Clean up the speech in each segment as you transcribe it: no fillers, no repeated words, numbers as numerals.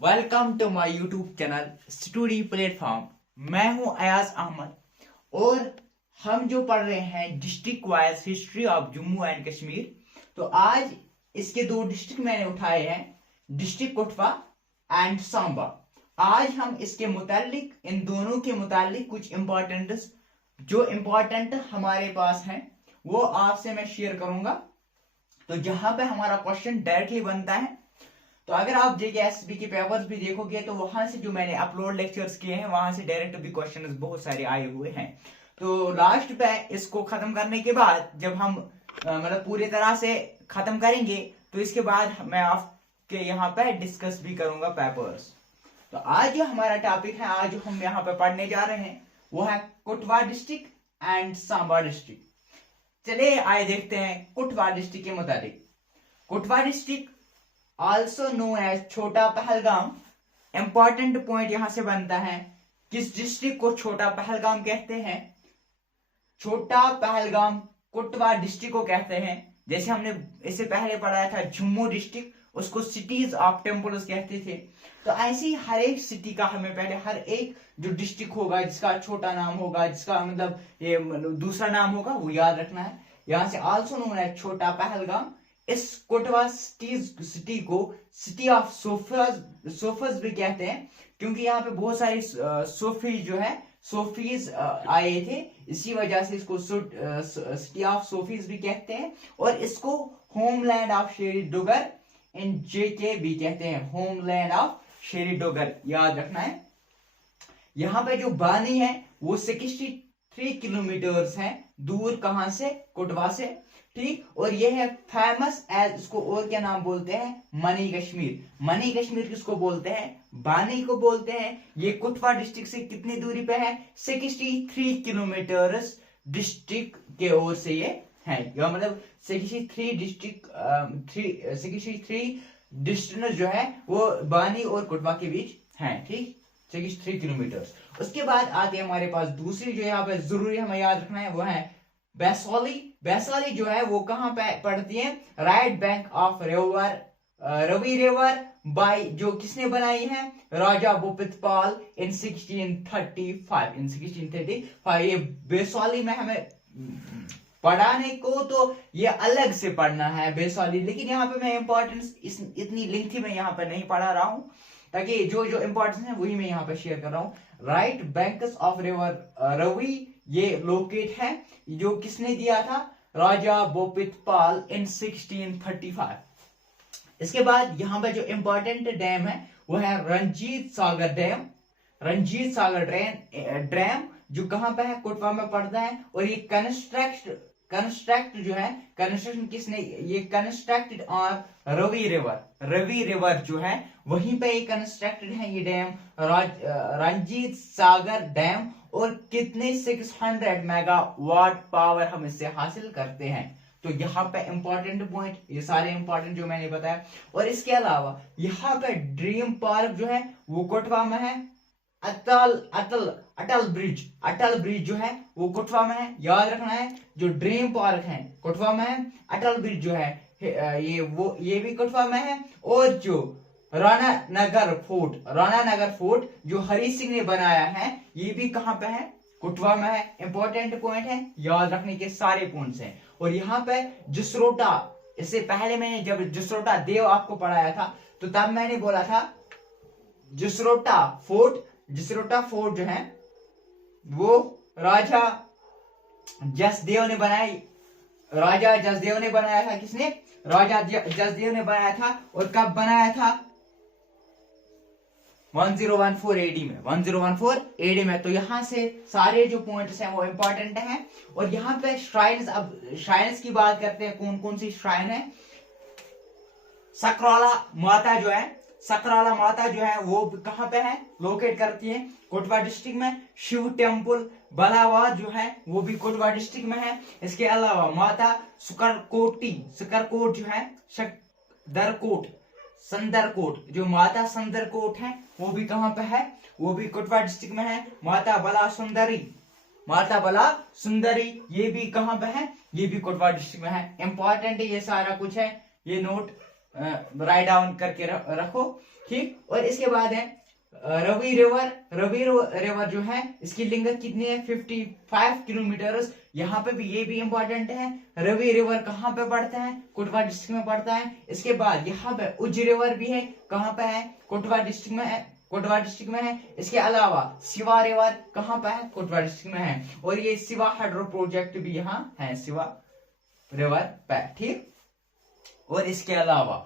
Welcome to my YouTube channel study platform. मैं हूं अयाज अहमद और हम जो पढ़ रहे हैं district wise history of Jammu and Kashmir. तो आज इसके दो डिस्ट्रिक्ट मैंने उठाए हैं, डिस्ट्रिक्ट कठुआ एंड सांबा। आज हम इसके मुतालिक, इन दोनों के मुतालिक कुछ इम्पोर्टेंट हमारे पास हैं वो आपसे मैं शेयर करूंगा। तो जहां पे हमारा क्वेश्चन डायरेक्टली बनता है, तो अगर आप जेकेएसबी के पेपर्स भी देखोगे तो वहां से जो मैंने अपलोड लेक्चर्स किए हैं वहां से डायरेक्ट भी क्वेश्चंस बहुत सारे आए हुए हैं। तो लास्ट पे इसको खत्म करने के बाद जब हम मतलब पूरी तरह से खत्म करेंगे तो इसके बाद मैं आपके यहाँ पे डिस्कस भी करूंगा पेपर्स। तो आज जो हमारा टॉपिक है, आज जो हम यहाँ पे पढ़ने जा रहे हैं वो है Kathua district and Samba district. चलिए आइए देखते हैं कठुआ डिस्ट्रिक्ट के मुताबिक। Kathua district also known as छोटा पहलगाम। इंपॉर्टेंट पॉइंट यहां से बनता है, किस डिस्ट्रिक्ट को छोटा पहलगाम कहते हैं? छोटा पहलगाम कठुआ डिस्ट्रिक्ट को कहते हैं। जैसे हमने इससे पहले पढ़ाया था जम्मू डिस्ट्रिक्ट, उसको सिटीज ऑफ टेम्पल्स कहते थे। तो ऐसे ही हर एक सिटी का हमें पहले, हर एक जो डिस्ट्रिक्ट होगा जिसका छोटा नाम होगा, जिसका मतलब ये दूसरा नाम होगा, वो याद रखना है। यहां से ऑल्सो नोन एज छोटा पहलगाम। इस कठुआ सिटी को सिटी ऑफ सोफर्स भी कहते हैं, क्योंकि यहाँ पे बहुत सारी सोफीज आए थे, इसी वजह से इसको सिटी ऑफ सोफीज भी कहते हैं। और इसको होमलैंड ऑफ शेरी डोगर इन जेके भी कहते हैं, होमलैंड ऑफ शेरी डोगर, याद रखना है। यहाँ पे जो बानी है वो 63 किलोमीटर है दूर, कहां से? कठुआ से, ठीक। और ये है फेमस एज, इसको और क्या नाम बोलते हैं? मनी कश्मीर। मनी कश्मीर किसको बोलते हैं? बानी को बोलते हैं। ये कठुआ डिस्ट्रिक्ट से कितनी दूरी पे है? 63 किलोमीटर डिस्ट्रिक्ट के ओर से ये है, या मतलब 63 डिस्टेंस जो है वो बानी और कठुआ के बीच है, ठीक, 63 किलोमीटर। उसके बाद आते हैं हमारे पास दूसरी जो यहाँ पे जरूरी हमें याद रखना है, वो है बैसोली। बैसोली जो है वो कहां पे पड़ती है? Right bank of Ravi river by, जो किसने बनाई है? राजा भूपितपाल इन 1635। ये बैसोली में हमें पढ़ाने को तो ये अलग से पढ़ना है बैसोली, लेकिन यहाँ पे मैं इंपॉर्टेंस इतनी लेंथी में यहाँ पे नहीं पढ़ा रहा हूँ, ताकि जो जो इंपॉर्टेंस है वही मैं यहाँ पे शेयर कर रहा हूँ। Right banks of river Ravi ये लोकेट है, जो किसने दिया था? राजा भूपितपाल इन 1635। इसके बाद यहाँ पे जो इंपॉर्टेंट डैम है वो है रंजीत सागर डैम। रंजीत सागर डैम जो कहां पे है? कठुआ में पड़ता है। और ये कंस्ट्रक्ट जो है, कंस्ट्रक्शन किसने? ये constructed on Ravi river. Ravi river जो है वहीं पे ये कंस्ट्रक्टेड है ये डैम, रंजीत सागर डैम। और कितने 600 मेगावाट पावर हम इससे हासिल करते हैं। तो यहाँ पे इंपॉर्टेंट पॉइंट, ये सारे इंपॉर्टेंट जो मैंने बताया। और इसके अलावा यहाँ पे ड्रीम पार्क जो है वो कठुआ में है। अटल ब्रिज जो है वो कठुआ में है, याद रखना है। जो ड्रीम पार्क है कठुआ में है, अटल ब्रिज जो है ये भी कठुआ में है। और जो राणा नगर फोर्ट जो हरी सिंह ने बनाया है, ये भी कहां पे है? कठुआ में है। इंपॉर्टेंट पॉइंट है, याद रखने के सारे पॉइंट्स हैं। और यहाँ पे जसरोटा, इससे पहले मैंने जब जसरोटा देव आपको पढ़ाया था तो तब मैंने बोला था जसरोटा फोर्ट जो है वो राजा जसदेव ने बनाई। राजा जसदेव ने बनाया था। किसने? राजा जसदेव ने बनाया था। और कब बनाया था? 1014 एडी में, 1014 एडी में। तो यहां से सारे जो पॉइंट्स हैं वो इंपॉर्टेंट हैं। और यहाँ पे श्राइन्स, अब श्राइन्स की बात करते हैं, कौन कौन सी श्राइन है? सकराला माता जो है वो कहां पे है? लोकेट करती है कठुआ डिस्ट्रिक्ट में। शिव टेम्पल बलावाद जो है वो भी कठुआ डिस्ट्रिक्ट में है। इसके अलावा माता सुकरकोट जो है, संदरकोट जो माता संदरकोट है वो भी कहां पे है? वो भी कठुआ डिस्ट्रिक्ट में है। माता बला सुंदरी ये भी कहां पे है? ये भी कठुआ डिस्ट्रिक्ट में है। इंपॉर्टेंट ये सारा कुछ है, ये नोट राइट डाउन करके रखो, ठीक। और इसके बाद है रवि रिवर। रवि रिवर जो है इसकी लिंगत कितनी है, 55 किलोमीटर। यहाँ पे भी ये भी इंपॉर्टेंट है। रवि रिवर कहाँ पे पड़ता है, कोटवा डिस्ट्रिक्ट में पड़ता है। इसके बाद यहाँ पे उज रिवर भी है, कहाँ पे है, कोटवा डिस्ट्रिक्ट में है, कोटवा डिस्ट्रिक्ट में है। इसके अलावा शिवा रिवर कहाँ पे है, कोटवा डिस्ट्रिक्ट में है। और ये शिवा हाइड्रो प्रोजेक्ट भी यहाँ है, शिवा रिवर पे, ठीक। और इसके अलावा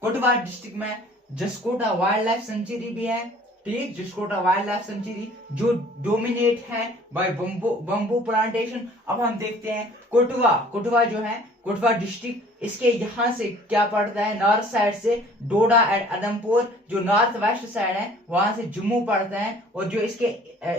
कोटवा डिस्ट्रिक्ट में जसकोटा वाइल्ड लाइफ सेंचुरी भी है, ठीक। जसकोटा वाइल्ड लाइफ सेंचुरी जो डोमिनेट है बाय बम्बू प्लांटेशन। अब हम देखते हैं कोटवा जो है, कोटवा डिस्ट्रिक्ट, इसके यहाँ से क्या पड़ता है, नॉर्थ साइड से डोडा एंड उधमपुर, जो नॉर्थ वेस्ट साइड है वहां से जम्मू पड़ता है। और जो इसके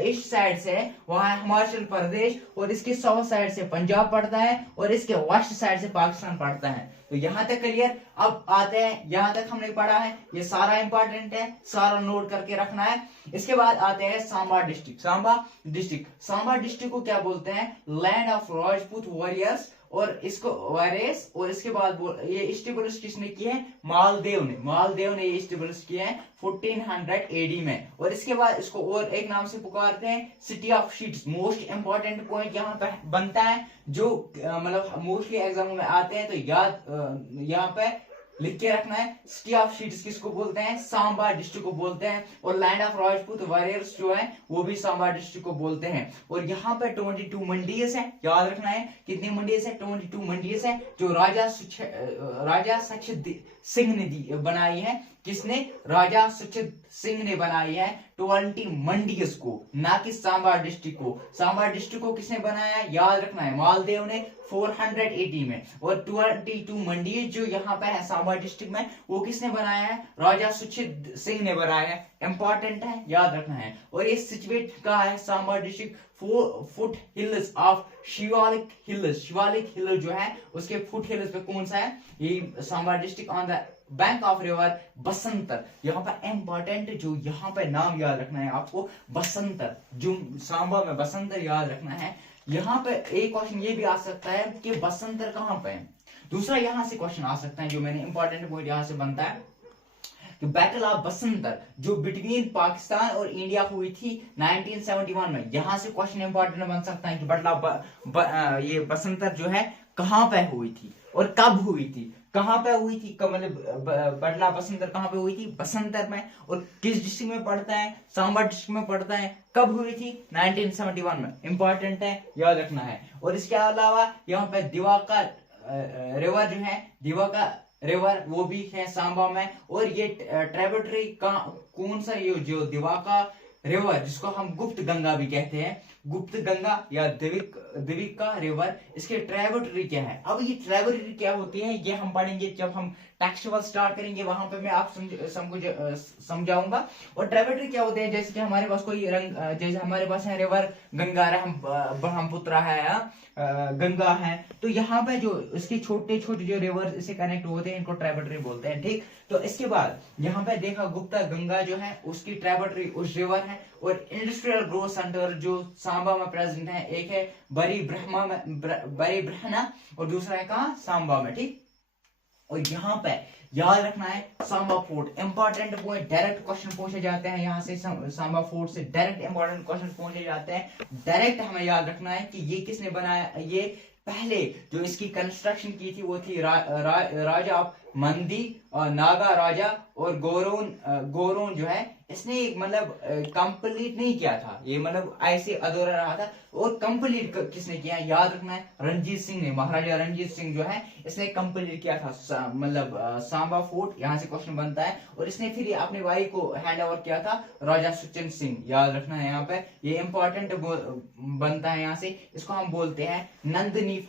ईस्ट साइड से है वहां हिमाचल प्रदेश, और इसके साउथ साइड से पंजाब पड़ता है, और इसके वेस्ट साइड से पाकिस्तान पड़ता है। तो यहाँ तक क्लियर। अब आते हैं, यहाँ तक हमने पढ़ा है, ये सारा इंपॉर्टेंट है, सारा नोट करके रखना है। इसके बाद आते हैं सांबा डिस्ट्रिक्ट। सांबा डिस्ट्रिक्ट को क्या बोलते हैं, लैंड ऑफ राजपूत वॉरियर्स, और इसको वायरस। और इसके बाद ये इस्टेब्लिश किसने किया है, मालदेव ने ये इस्टेब्लिश किया है 1400 एडी में। और इसके बाद इसको और एक नाम से पुकारते हैं, city of sheets. Most important point यहाँ पे बनता है, जो मतलब मोस्टली एग्जाम में आते हैं, तो याद यहाँ पे लिख के रखना है। सिटी ऑफ शीट्स किसको बोलते हैं, सांबा डिस्ट्रिक्ट को बोलते हैं। और लैंड ऑफ राजपूत वॉरियर्स जो है वो भी सांबा डिस्ट्रिक्ट को बोलते हैं। और यहाँ पे 22 मंडीज है, याद रखना है कितनी मंडीज है, 22 मंडीज है, जो राजा सचिद सिंह ने बनाई है। किसने, राजा सुचित सिंह ने बनाई है 20 मंडीज को, ना कि सांबा डिस्ट्रिक्ट को। सांबा डिस्ट्रिक्ट को किसने बनाया है, याद रखना है, मालदेव ने 480 में। और 22 मंडीज जो यहाँ पे है सांबा डिस्ट्रिक्ट में, वो किसने बनाया है, राजा सुचित सिंह ने बनाया है। इंपॉर्टेंट है, याद रखना है। और ये सिचुएट कहाँ है, Samba district foot hills of Shivalik hill जो है उसके फुट हिल्स पे कौन सा है, ये Samba district on the bank of river Basantar. यहाँ पर इंपॉर्टेंट जो यहाँ पे नाम याद रखना है आपको, बसंतर, जो सांबा में बसंतर याद रखना है। यहाँ पे एक क्वेश्चन ये भी आ सकता है कि बसंतर कहाँ पे है। दूसरा यहाँ से क्वेश्चन आ सकता है, जो मैंने इंपॉर्टेंट पॉइंट यहाँ से बनता है कि बैटल ऑफ बसंतर जो बिटवीन पाकिस्तान और इंडिया हुई थी 1971 में। यहाँ से क्वेश्चन इंपॉर्टेंट बन सकता है कि ये बसंतर जो है कहाँ पे हुई थी और कब हुई थी, कहाँ पे हुई थी, मतलब बटला बसंतर कहाँ पे हुई थी, बसंतर में। और किस डिस्ट्रिक्ट में पड़ता है, सांबा डिस्ट्रिक्ट में पड़ता है। कब हुई थी, 1971 में। इंपॉर्टेंट है, याद रखना है। और इसके अलावा यहाँ पे दिवाका रिवर जो है, दिवाका रिवर वो भी है सांबा में। और ये ट्रिब्यूटरी कौन सा, ये जो दिवाका रिवर जिसको हम गुप्त गंगा भी कहते हैं, गुप्त गंगा या दिविका रिवर, इसके ट्रिब्यूटरी क्या है। अब ये ट्रिब्यूटरी क्या होती है ये हम पढ़ेंगे जब हम टेक्सचुअल स्टार्ट करेंगे, वहां पे मैं आप समझाऊंगा। और ट्रिब्यूटरी क्या होते हैं, जैसे कि हमारे पास कोई रंग, जैसे हमारे पास है रिवर गंगा, ब्रह्मपुत्र है, गंगा है, तो यहाँ पे जो इसके छोटे छोटे जो रिवर इससे कनेक्ट होते हैं इनको ट्रिब्यूटरी बोलते हैं, ठीक। तो इसके बाद यहाँ पे देखा गुप्ता गंगा जो है उसकी ट्रिब्यूटरी उस रिवर है। और इंडस्ट्रियल ग्रोथ सेंटर जो सांबा में प्रेजेंट है, एक है बड़ी ब्रह्मना और दूसरा है कहाँ, सांबा में, ठीक। और यहाँ पे याद रखना है Samba fort, important point, direct question पूछे जाते हैं यहाँ से, सांबा फोर्ट से डायरेक्ट इंपॉर्टेंट क्वेश्चन पूछे जाते हैं। डायरेक्ट हमें याद रखना है कि ये किसने बनाया, ये पहले जो इसकी कंस्ट्रक्शन की थी वो थी राजा ऑफ मंदी और नागा राजा और गोरोन जो है इसने मतलब कंप्लीट नहीं किया था, ये मतलब ऐसे अधूरा रहा था। और कंप्लीट किसने किया, याद रखना है रणजीत सिंह ने, महाराजा रणजीत सिंह जो है इसने कंप्लीट किया था मतलब सांबा फोर्ट। यहाँ से क्वेश्चन बनता है। और इसने फिर अपने भाई को हैंड ओवर किया था राजा सुचन सिंह, याद रखना है। यहाँ पे ये इंपॉर्टेंट बनता है, यहाँ से इसको हम बोलते हैं नंदनी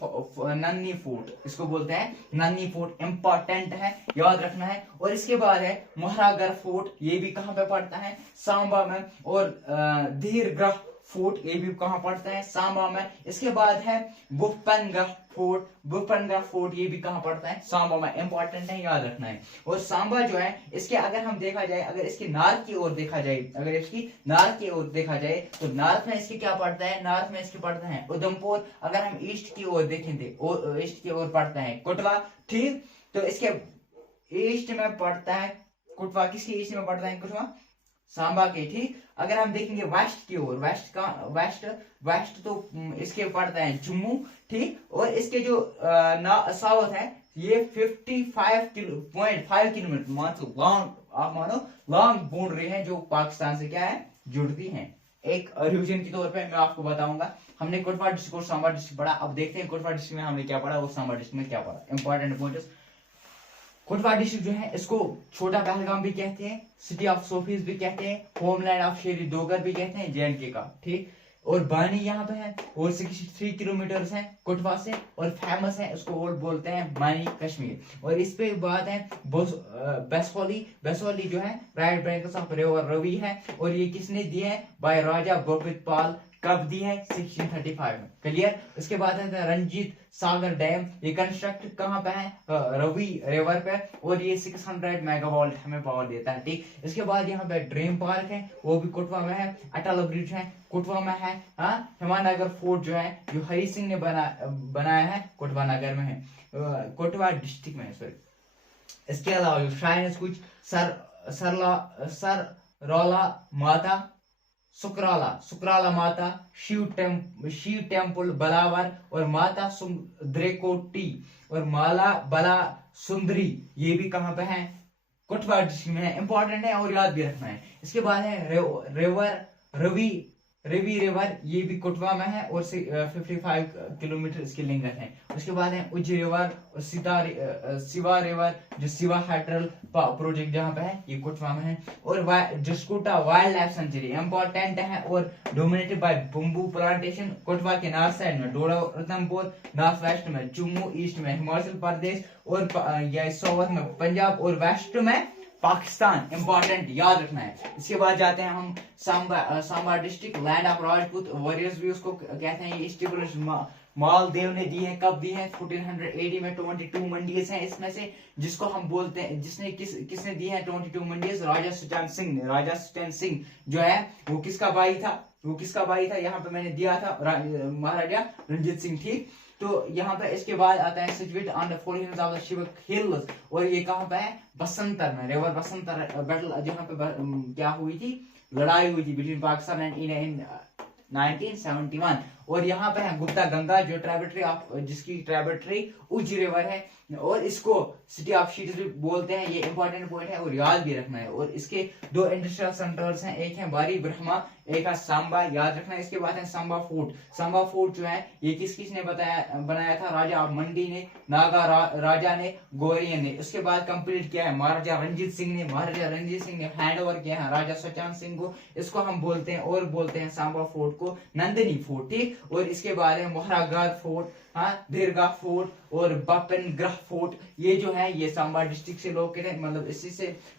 फोर्ट, इसको बोलते हैं नंदनी फोर्ट, इंपॉर्टेंट है, याद रखना है। और इसके बाद है मोहरागढ़ फोर्ट, ये भी कहाँ पे पड़ता है, सांबा में। और धीरगढ़ फोर्ट ये भी कहाँ पड़ता है, सांबा में। इसके बाद है बुफनगढ़ फोर्ट ये भी कहाँ पड़ता है, सांबा में, इंपॉर्टेंट है, याद रखना है। और सांबा जो है इसके अगर हम देखा जाए, अगर इसके नॉर्थ की ओर देखा जाए, अगर इसकी नॉर्थ की ओर देखा जाए तो नॉर्थ में इसके क्या पड़ता है, नॉर्थ में इसके पड़ता है उधमपुर। अगर हम ईस्ट की ओर देखेंगे, ईस्ट की ओर पड़ता है कोटवा, ठीक। तो इसके ईस्ट में पड़ता है कठुआ, किसके ईस्ट में पड़ता है कठुआ? सांबा के, ठीक। अगर हम देखेंगे वेस्ट की ओर, वेस्ट तो इसके पड़ता है जम्मू, ठीक। और इसके जो साउथ है ये 55.5 किलोमीटर लॉन्ग, आप मानो लॉन्ग बाउंड्री है जो पाकिस्तान से क्या है जुड़ती है। एक रिवीजन के तौर पे मैं आपको बताऊंगा, हमने कठुआ डिस्ट्रिक्ट और सांबा डिस्ट्रिक्ट पढ़ा, अब देखते हैं कठुआ डिस्ट्रिक्ट में हमने क्या पढ़ा और सांबा डिस्ट्रिक्ट में क्या पढ़ा। इंपॉर्टेंट पॉइंट्स, कठुआ डिस्ट्रिक्ट जो है इसको छोटा पहलगाम भी कहते हैं, सिटी ऑफ सोफीज भी कहते हैं, होमलैंड ऑफ शेरी डोगर भी कहते हैं JNK का, ठीक। और बानी यहाँ पे है और 63 किलोमीटर है कठुआ से, और फेमस है उसको और बोलते हैं बानी कश्मीर। और इस पे बात है बेसोली जो है right banks of river Ravi है, और ये किसने दिए है? बाय राजा गोविंद पाल। कब दी है? 1635 में। क्लियर। इसके बाद है रंजीत सागर डैम, ये कंस्ट्रक्ट कहाँ पे है? रवि रिवर पे, और ये 600 मेगावाट हमें पावर देता है, ठीक। इसके बाद यहाँ पे ड्रीम पार्क है, वो भी कठुआ में है। अटल ब्रिज है कठुआ में है। हिमानगर फोर्ट जो है जो हरि सिंह ने बनाया है कठुआ नगर में है, कठुआ डिस्ट्रिक्ट में है, सॉरी। इसके अलावा श्राइन कुछ सरला माता, सुकराला माता, शिव टेम्पल बलावर, और माता सुंदरेकोटी, और माला बला सुंदरी, ये भी कहाँ पे है? कठुआ डिस्ट्रिक्ट में है। इंपॉर्टेंट है और याद भी रखना है। इसके बाद है रवि रिवर, ये भी कठुआ में है और 55 किलोमीटर इसकी लेंथ है। उसके बाद है उज्ज रिवर और सिवा रिवर, जो सिवा हाइड्रल प्रोजेक्ट जहाँ पे है ये कठुआ में है। और जसकोटा वाइल्ड लाइफ सेंचुरी इंपॉर्टेंट है और dominated by bamboo plantation, Kathua के नॉर्थ साइड में डोडा रतनपुर, नॉर्थ वेस्ट में जम्मू, ईस्ट में हिमाचल प्रदेश, और साउथ में पंजाब, और वेस्ट में पाकिस्तान। इंपॉर्टेंट याद रखना है। इसके बाद जाते हैं हम Samba district, land of Rajput warriors भी उसको कहते हैं। ये स्टेब्लिश मालदेव ने दी है, कब दी है? 1480 में। 22 मंडीज हैं इसमें से, जिसको हम बोलते हैं, जिसने किसने दी है 22 मंडीज? राजा सुजान सिंह ने। राजा सुजान सिंह जो है वो किसका भाई था? यहाँ पे मैंने दिया था महाराजा रंजीत सिंह, ठीक। तो यहाँ पे इसके बाद आता है situate on the following of the शिवक हिल्स, और ये कहाँ पे है? बसंतर में, रिवर बसंतर बैटल, जहाँ पे क्या हुई थी? लड़ाई हुई थी between Pakistan and India in 1971। और यहाँ पे है गुप्ता गंगा, जो ट्राइब्यूटरी ऑफ, जिसकी ट्राइब्यूटरी उज्ज रिवर है, और इसको सिटी ऑफ शीट्स भी बोलते हैं। ये इंपॉर्टेंट पॉइंट है और याद भी रखना है। और इसके 2 इंडस्ट्रियल सेंटर्स हैं, एक है बारी ब्रह्मा, एक है सांबा, याद रखना है। इसके बाद है सांबा फोर्ट जो है ये किसने बनाया था? राजा मंडी ने, नागा राजा ने, गौरियन ने। उसके बाद कंप्लीट किया है महाराजा रंजीत सिंह ने हैंड ओवर किया है राजा सुजान सिंह को। इसको हम बोलते हैं सांबा फोर्ट को नंदिनी फोर्ट, ठीक। और इसके बाद है मोहरागार फोर्ट, दीर्घा फोर्ट और बपन ग्रह फोर्ट, ये जो है ये सांबा डिस्ट्रिक्ट से लोकेटेड है, मतलब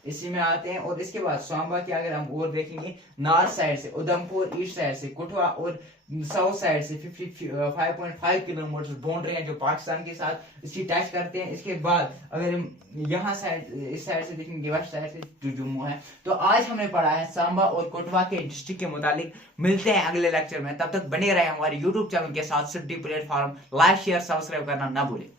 इसी में आते हैं। और इसके बाद सांबा की अगर हम और देखेंगे, नॉर्थ साइड से उधमपुर, ईस्ट साइड से कठुआ, और साउथ साइड से 55.5 किलोमीटर बाउंड्री है जो पाकिस्तान के साथ इसकी टच करते हैं। इसके बाद अगर हम यहाँ इस साइड से देखेंगे, वेस्ट साइड से जो जम्मू है। तो आज हमने पढ़ा है सांबा और कठुआ के डिस्ट्रिक्ट के मुतालिक। मिलते हैं अगले लेक्चर में, तब तक बने रहे हमारे यूट्यूब चैनल के साथ। City platform like share subscribe करना ना भूलें।